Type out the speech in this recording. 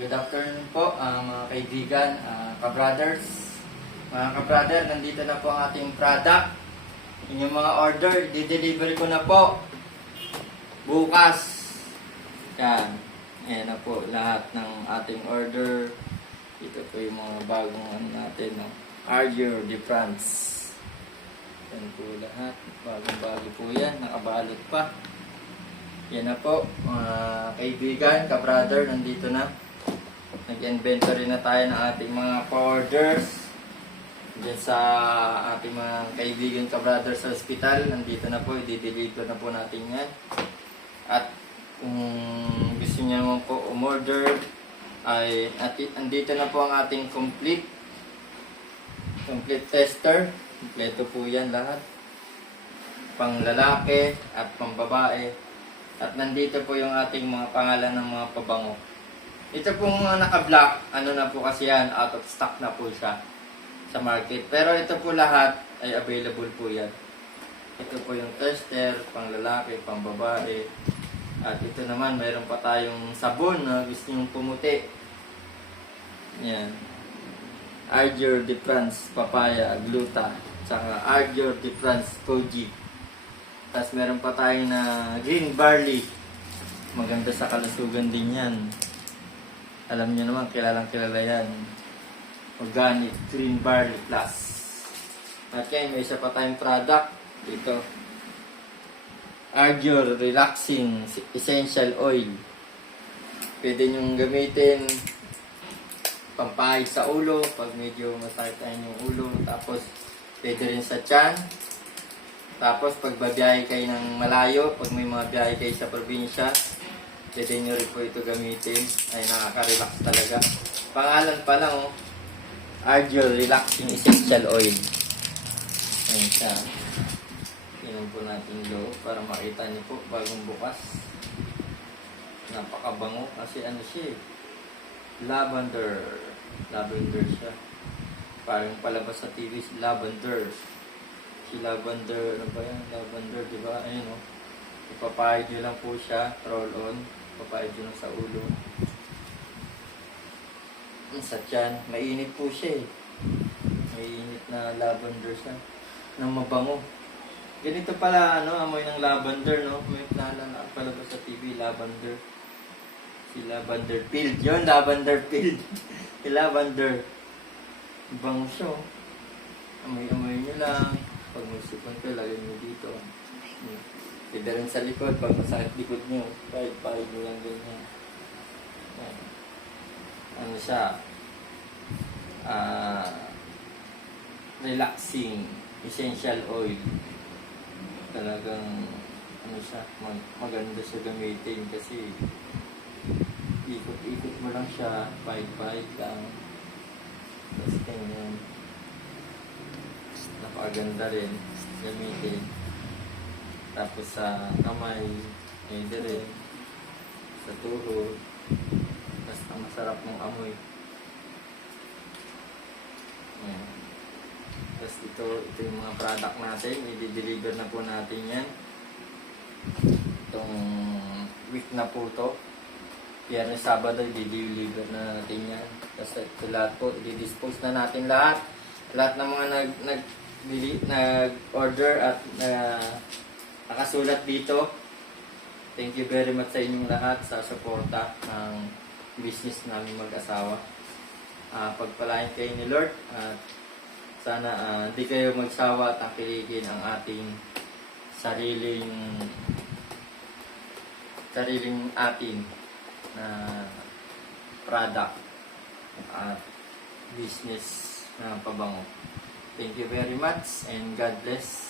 Good afternoon po mga kaibigan, ka-brothers. Mga ka-brother, nandito na po ang ating product. Inyong mga order, di-deliver ko na po bukas. Yan. Ayan na po lahat ng ating order. Ito po yung mga bagong natin. No? Arger de France. Yan po lahat. Bagong-bago po yan. Nakabalot pa. Yan na po, mga kaibigan, ka-brother, nandito na. Nag-inventory na tayo ng ating mga orders diyan sa ating mga kaibigan, ka-brother sa hospital. Nandito na po, i-deliver na po natin yan. At kung gusto niya mo po umorder, ay andito na po ang ating complete tester. Kompleto po yan lahat. Pang lalaki at pang babae. At nandito po yung ating mga pangalan ng mga pabango. Ito pong naka-block, ano na po kasi yan, out of stock na po siya sa market. Pero ito po lahat ay available po yan. Ito po yung tester, pang lalaki, pang babae. At ito naman, mayroon pa tayong sabon na gusto nyo pumuti. Yan. Arger de France, papaya, gluta. Tsaka Arger de France, koji. Tapos meron pa tayong na green barley. Maganda sa kalusugan din yan. Alam niyo naman, kilalang kilala yan. Organic green barley plus. At yan, may isa pa tayong product. Dito. Arger Relaxing Essential Oil. Pwede nyong gamitin pampahid sa ulo pag medyo masakit yung ulo. Tapos pwede rin sa tiyan. Tapos pag babiyahe kayo ng malayo, pag may mga biyahe kayo sa probinsya, pwede nyo rin po ito gamitin. Ay nakaka-relax talaga. Pangalan pa lang, oh. Arger Relaxing Essential Oil. Ayan siya. Tingnan po natin loob para makita niyo po bagong bukas. Napakabango kasi ano siya, lavender. Lavender siya. Parang palabas sa TV, lavender. Si lavender, ano ba yan? Lavender, di ba? Ayun, o. Ipapahid nyo lang po siya, roll on. Ipapahid nyo lang sa ulo. Sa tiyan, mainit po siya eh. Mainit na lavender siya. Nang mabango. Ganito pala, ano, amoy ng lavender, no? May nalala palabas sa TV, lavender. Si lavender field. Yun, lavender field. Si lavender. Bango siya, oh. Amoy-amoy nyo lang. Pag may sipon ko, lagyan nyo dito. Pwede rin sa likod, pag masakit likod nyo, pahid nyo lang ganyan. Ano siya? Relaxing essential oil. Talagang, ano siya, maganda siya gamitin kasi ikot-ikot mo lang siya, pahid-pahid lang. Tapos ganyan. Napakaganda rin gamitin. Tapos sa kamay, pwede rin. Sa tuhod. Basta masarap mong amoy. Ayan. Tapos ito yung mga product natin. I-deliver na po natin yan. Itong week na po to. Biyernes, Sabado, i-deliver na natin yan. Tapos ito lahat po, i-dispose na natin lahat. Lahat ng mga nag-order at nakasulat dito. Thank you very much sa inyong lahat sa suporta ng business namin mag-asawa. Pagpalain kayo ni Lord at sana di kayo magsawa at angkilikin ang ating sariling atin na product at business na pabango. Thank you very much and God bless.